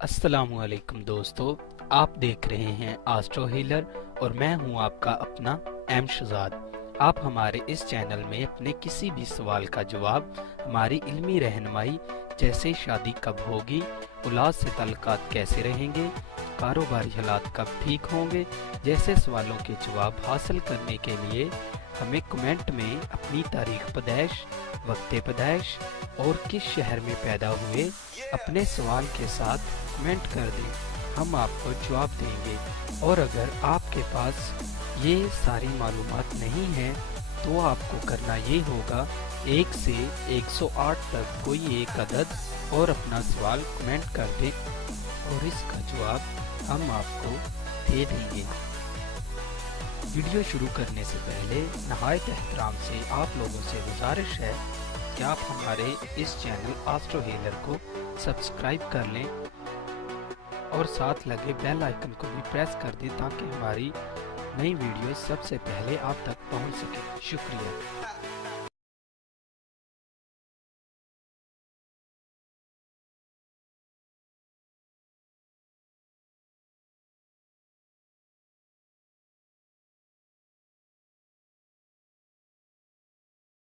अस्सलामुअलैकुम दोस्तों, आप देख रहे हैं एस्ट्रो हीलर और मैं हूं आपका अपना एम शहजाद। आप हमारे इस चैनल में अपने किसी भी सवाल का जवाब, हमारी इल्मी रहनुमाई जैसे शादी कब होगी, औलाद से ताल्लुकात कैसे रहेंगे, कारोबारी हालात कब ठीक होंगे जैसे सवालों के जवाब हासिल करने के लिए हमें कमेंट में अपनी तारीख पैदाइश, वक्त पैदाइश और किस शहर में पैदा हुए अपने सवाल के साथ कमेंट कर दें। हम आपको जवाब देंगे। और अगर आपके पास ये सारी मालूमात नहीं है तो आपको करना ये होगा 1 से 108 तक कोई एक अदद और अपना सवाल कमेंट कर दें और इसका जवाब हम आपको दे देंगे। वीडियो शुरू करने से पहले नहायत एहतराम से आप लोगों से गुजारिश है कि आप हमारे इस चैनल एस्ट्रो हीलर को सब्सक्राइब कर लें और साथ लगे बेल आइकन को भी प्रेस कर दें ताकि हमारी नई वीडियो सबसे पहले आप तक पहुंच सके। शुक्रिया।